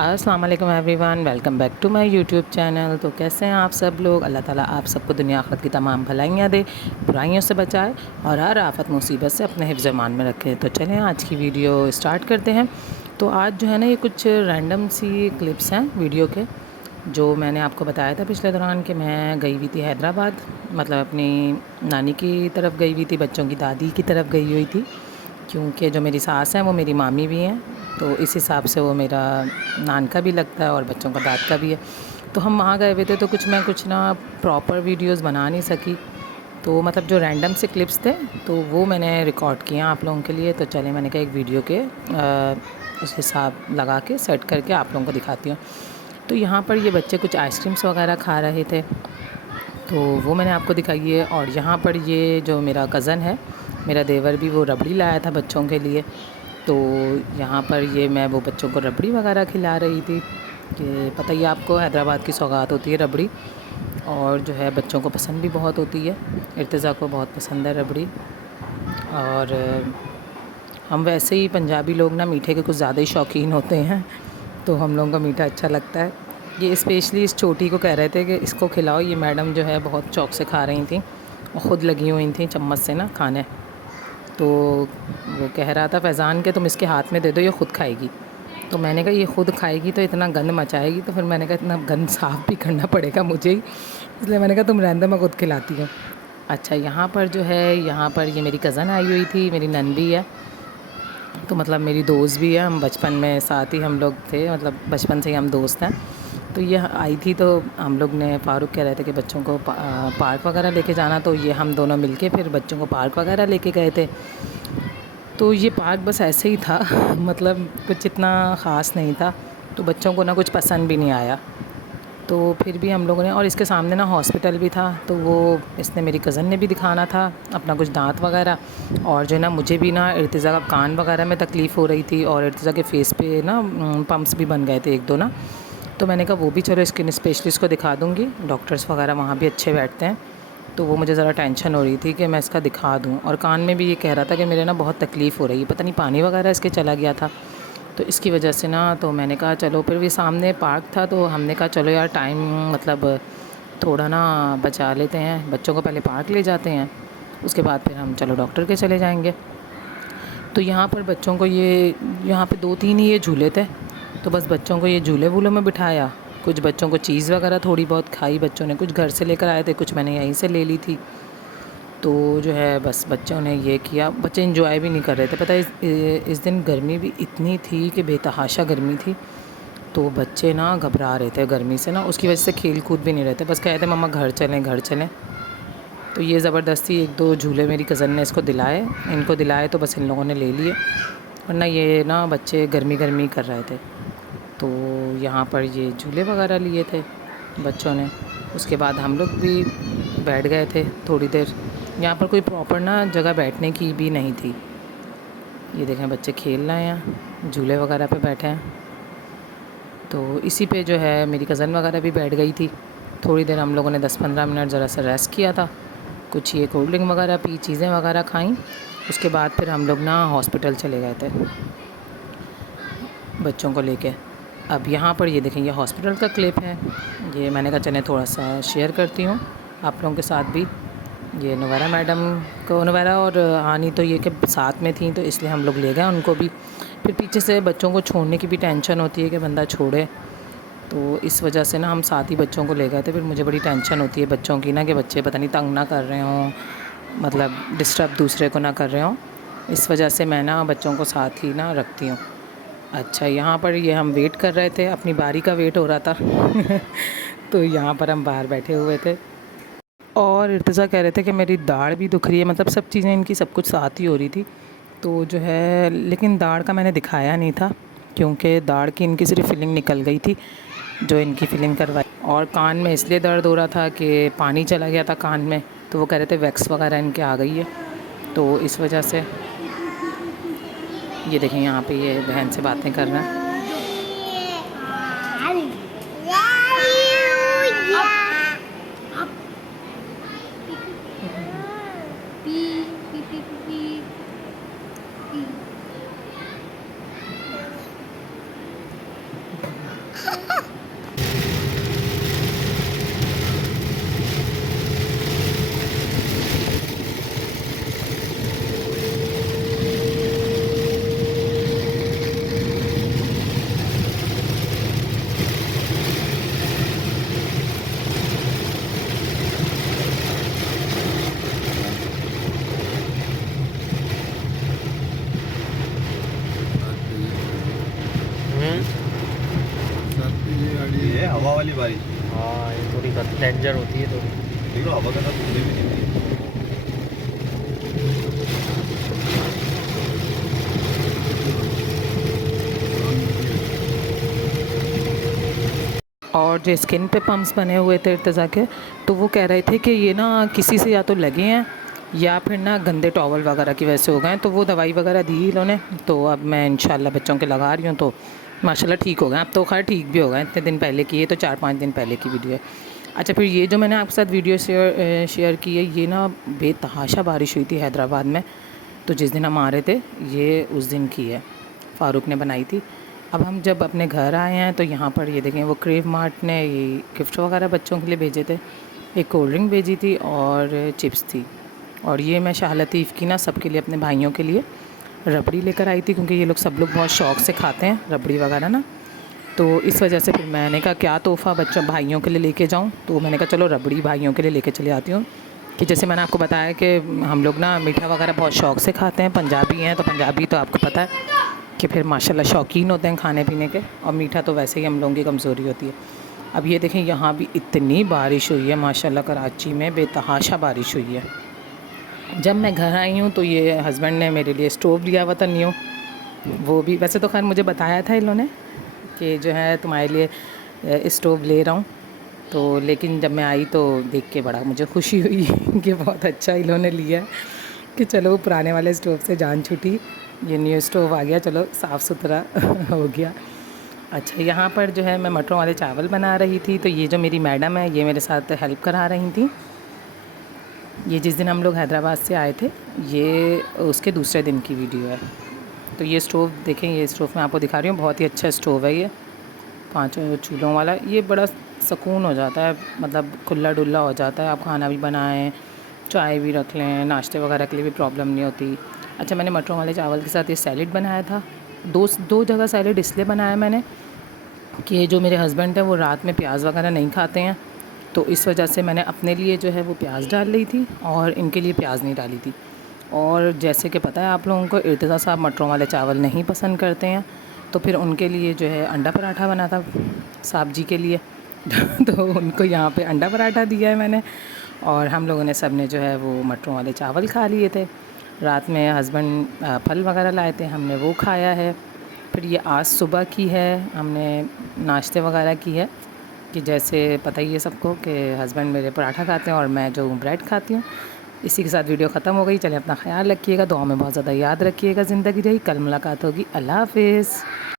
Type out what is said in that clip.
अस्सलाम वालेकुम everyone, welcome back to my YouTube channel. तो कैसे हैं आप सब लोग। अल्लाह ताला आप सबको दुनिया आखिरत की तमाम भलाइयाँ दे, बुराइयों से बचाए और हर आफत मुसीबत से अपने हिफ्ज़ मान में रखे। तो चलें आज की वीडियो स्टार्ट करते हैं। तो आज जो है ना, ये कुछ रैंडम सी क्लिप्स हैं वीडियो के, जो मैंने आपको बताया था पिछले दौरान कि मैं गई हुई थी हैदराबाद, मतलब अपनी नानी की तरफ गई हुई थी, बच्चों की दादी की तरफ गई हुई थी, क्योंकि जो मेरी सास हैं वो मेरी मामी भी हैं, तो इस हिसाब से वो मेरा नान का भी लगता है और बच्चों का दाद का भी है। तो हम वहाँ गए हुए थे, तो कुछ ना प्रॉपर वीडियोस बना नहीं सकी, तो मतलब जो रैंडम से क्लिप्स थे तो वो मैंने रिकॉर्ड किए आप लोगों के लिए। तो चले, मैंने कहा एक वीडियो के उस हिसाब लगा के सेट करके आप लोगों को दिखाती हूँ। तो यहाँ पर ये बच्चे कुछ आइसक्रीम्स वगैरह खा रहे थे, तो वो मैंने आपको दिखाई है। और यहाँ पर ये जो मेरा कज़न है, मेरा देवर भी, वो रबड़ी लाया था बच्चों के लिए। तो यहाँ पर ये मैं वो बच्चों को रबड़ी वगैरह खिला रही थी कि पता ही आपको हैदराबाद की सौगात होती है रबड़ी, और जो है बच्चों को पसंद भी बहुत होती है। इर्तिज़ा को बहुत पसंद है रबड़ी। और हम वैसे ही पंजाबी लोग ना मीठे के कुछ ज़्यादा ही शौकीन होते हैं, तो हम लोगों को मीठा अच्छा लगता है। ये स्पेशली इस छोटी को कह रहे थे कि इसको खिलाओ, ये मैडम जो है बहुत शौक़ से खा रही थी और ख़ुद लगी हुई थी चम्मच से ना खाने। तो वो कह रहा था फैज़ान के तुम इसके हाथ में दे दो, ये ख़ुद खाएगी। तो मैंने कहा ये ख़ुद खाएगी तो इतना गंद मचाएगी, तो फिर मैंने कहा इतना गंद साफ़ भी करना पड़ेगा मुझे ही, इसलिए मैंने कहा तुम रहने दो, मैं ख़ुद खिलाती हूँ। अच्छा, यहाँ पर जो है, यहाँ पर ये मेरी कज़न आई हुई थी, मेरी नंदी है, तो मतलब मेरी दोस्त भी है, हम बचपन में साथ ही हम लोग थे, मतलब बचपन से ही हम दोस्त हैं। तो ये आई थी, तो हम लोग ने, फ़ारूक कह रहे थे कि बच्चों को पार्क वगैरह लेके जाना, तो ये हम दोनों मिलके फिर बच्चों को पार्क वगैरह लेके गए थे। तो ये पार्क बस ऐसे ही था मतलब कुछ इतना ख़ास नहीं था, तो बच्चों को ना कुछ पसंद भी नहीं आया। तो फिर भी हम लोगों ने, और इसके सामने ना हॉस्पिटल भी था, तो वो इसने, मेरी कज़न ने भी दिखाना था अपना कुछ दांत वगैरह। और जो है ना, मुझे भी ना इर्तिज़ा का कान वगैरह में तकलीफ़ हो रही थी, और इर्तिज़ा के फेस पे ना पम्प्स भी बन गए थे एक दो ना। तो मैंने कहा वो भी चलो स्किन स्पेशलिस्ट को दिखा दूँगी, डॉक्टर्स वगैरह वहाँ भी अच्छे बैठते हैं। तो वो मुझे ज़रा टेंशन हो रही थी कि मैं इसका दिखा दूँ। और कान में भी ये कह रहा था कि मेरे ना बहुत तकलीफ़ हो रही है, पता नहीं पानी वगैरह इसके चला गया था, तो इसकी वजह से ना। तो मैंने कहा चलो, फिर भी सामने पार्क था, तो हमने कहा चलो यार टाइम मतलब थोड़ा ना बचा लेते हैं, बच्चों को पहले पार्क ले जाते हैं, उसके बाद फिर हम चलो डॉक्टर के चले जाएंगे। तो यहाँ पर बच्चों को ये, यहाँ पे 2-3 ही ये झूले थे, तो बस बच्चों को ये झूले वूलों में बिठाया। कुछ बच्चों को चीज़ वगैरह थोड़ी बहुत खाई बच्चों ने, कुछ घर से लेकर आए थे, कुछ मैंने यहीं से ले ली थी। तो जो है बस बच्चों ने ये किया, बच्चे एंजॉय भी नहीं कर रहे थे। पता है इस दिन गर्मी भी इतनी थी कि बेतहाशा गर्मी थी, तो बच्चे ना घबरा रहे थे गर्मी से ना, उसकी वजह से खेल कूद भी नहीं रहे थे, बस कह रहे थे मम्मा घर चलें घर चलें। तो ये ज़बरदस्ती 1-2 झूले मेरी कज़न ने इनको दिलाए, तो बस इन लोगों ने ले लिए, वरना ये ना बच्चे गर्मी गर्मी कर रहे थे। तो यहाँ पर ये झूले वगैरह लिए थे बच्चों ने, उसके बाद हम लोग भी बैठ गए थे थोड़ी देर। यहाँ पर कोई प्रॉपर ना जगह बैठने की भी नहीं थी। ये देखें बच्चे खेल रहे हैं, झूले वगैरह पे बैठे हैं। तो इसी पे जो है मेरी कज़न वगैरह भी बैठ गई थी। थोड़ी देर हम लोगों ने 10-15 मिनट ज़रा सा रेस्ट किया था, कुछ ये कोल्ड ड्रिंक वगैरह पी, चीज़ें वगैरह खाईं। उसके बाद फिर हम लोग ना हॉस्पिटल चले गए थे बच्चों को लेके। अब यहाँ पर ये देखें, ये हॉस्पिटल का क्लिप है, ये मैंने कहा चलें थोड़ा सा शेयर करती हूँ आप लोगों के साथ भी। ये नवैरा मैडम को, नवैरा और हानी तो ये कि साथ में थी, तो इसलिए हम लोग ले गए उनको भी। फिर पीछे से बच्चों को छोड़ने की भी टेंशन होती है कि बंदा छोड़े, तो इस वजह से ना हम साथ ही बच्चों को ले गए थे। फिर मुझे बड़ी टेंशन होती है बच्चों की ना, कि बच्चे पता नहीं तंग ना कर रहे हों, मतलब डिस्टर्ब दूसरे को ना कर रहे हों, इस वजह से मैं ना बच्चों को साथ ही ना रखती हूँ। अच्छा, यहाँ पर ये हम वेट कर रहे थे, अपनी बारी का वेट हो रहा था तो यहाँ पर हम बाहर बैठे हुए थे, और इर्तिज़ा कह रहे थे कि मेरी दाढ़ भी दुख रही है, मतलब सब चीज़ें इनकी सब कुछ साथ ही हो रही थी। तो जो है, लेकिन दाढ़ का मैंने दिखाया नहीं था, क्योंकि दाढ़ की इनकी सिर्फ फिलिंग निकल गई थी, जो इनकी फिलिंग करवाई। और कान में इसलिए दर्द हो रहा था कि पानी चला गया था कान में, तो वो कह रहे थे वैक्स वगैरह इनके आ गई है, तो इस वजह से। ये देखें यहाँ पे ये बहन से बातें कर रहे हैं। ये हवा वाली बारिश। हाँ ये थोड़ी डेंजर होती है थोड़ी। देखो हवा का तो भी नहीं है। और जो स्किन पे पम्प्स बने हुए थे इर्तिज़ा के, तो वो कह रहे थे कि ये ना किसी से या तो लगे हैं या फिर ना गंदे टॉवल वगैरह की वजह से हो गए हैं। तो वो दवाई वगैरह दी इन्होंने, तो अब मैं इंशाल्लाह बच्चों के लगा रही हूँ, तो माशाल्लाह ठीक हो गए। अब तो खैर ठीक भी हो गए, इतने दिन पहले की, ये तो 4-5 दिन पहले की वीडियो है। अच्छा, फिर ये जो मैंने आपके साथ वीडियो शेयर की है, ये ना बेतहाशा बारिश हुई थी हैदराबाद में। तो जिस दिन हम आ रहे थे, ये उस दिन की है, फ़ारूक ने बनाई थी। अब हम जब अपने घर आए हैं तो यहाँ पर ये देखें, वो क्रेव मार्ट ने ये गिफ्ट वगैरह बच्चों के लिए भेजे थे। एक कोल्ड ड्रिंक भेजी थी और चिप्स थी। और ये मैं शाह लतीफ़ की ना सबके लिए, अपने भाइयों के लिए रबड़ी लेकर आई थी, क्योंकि ये लोग सब लोग बहुत शौक़ से खाते हैं रबड़ी वगैरह ना। तो इस वजह से फिर मैंने कहा क्या तोहफ़ा बच्चों भाइयों के लिए लेके जाऊँ, तो मैंने कहा चलो रबड़ी भाइयों के लिए लेके चले आती हूँ। कि जैसे मैंने आपको बताया कि हम लोग ना मीठा वगैरह बहुत शौक़ से खाते हैं, पंजाबी हैं, तो पंजाबी तो आपको पता है कि फिर माशाल्लाह शौकीन होते हैं खाने पीने के, और मीठा तो वैसे ही हम लोगों की कमज़ोरी होती है। अब ये देखें, यहाँ भी इतनी बारिश हुई है माशाल्लाह, कराची में बेतहाशा बारिश हुई है। जब मैं घर आई हूँ तो ये हस्बैंड ने मेरे लिए स्टोव लिया हुआ था न्यू, वो भी वैसे तो खैर मुझे बताया था इन्होंने कि जो है तुम्हारे लिए स्टोव ले रहा हूँ, तो लेकिन जब मैं आई तो देख के बड़ा मुझे खुशी हुई कि बहुत अच्छा इन्होंने लिया, कि चलो पुराने वाले स्टोव से जान छूटी, ये न्यू स्टोव आ गया, चलो साफ़ सुथरा हो गया। अच्छा, यहाँ पर जो है मैं मटरों वाले चावल बना रही थी, तो ये जो मेरी मैडम है ये मेरे साथ हेल्प करा रही थी। ये जिस दिन हम लोग हैदराबाद से आए थे, ये उसके दूसरे दिन की वीडियो है। तो ये स्टोव देखें, ये स्टोव मैं आपको दिखा रही हूँ, बहुत ही अच्छा स्टोव है ये, 5 चूल्हों वाला। ये बड़ा सुकून हो जाता है, मतलब खुला डुल्ला हो जाता है, आप खाना भी बनाएं, चाय भी रख लें, नाश्ते वगैरह के लिए भी प्रॉब्लम नहीं होती। अच्छा, मैंने मटरों वाले चावल के साथ ये सैलेड बनाया था। दो जगह सैलेड इसलिए बनाया मैंने कि जो मेरे हस्बैंड हैं वो रात में प्याज वगैरह नहीं खाते हैं, तो इस वजह से मैंने अपने लिए जो है वो प्याज डाल ली थी और इनके लिए प्याज नहीं डाली थी। और जैसे कि पता है आप लोगों को, इर्तिज़ा साहब मटरों वाले चावल नहीं पसंद करते हैं, तो फिर उनके लिए जो है अंडा पराठा बना था साहब जी के लिए तो उनको यहाँ पे अंडा पराठा दिया है मैंने, और हम लोगों ने सब ने जो है वो मटरों वाले चावल खा लिए थे। रात में हस्बैंड फल वगैरह लाए थे, हमने वो खाया है। फिर ये आज सुबह की है, हमने नाश्ते वगैरह की है, कि जैसे पता ही है सबको कि हस्बैंड मेरे पराठा खाते हैं और मैं जो ब्रेड खाती हूँ। इसी के साथ वीडियो ख़त्म हो गई। चलिए अपना ख्याल रखिएगा, दुआ में बहुत ज़्यादा याद रखिएगा। ज़िंदगी रही, कल मुलाकात होगी। अल्लाह हाफ़िज़।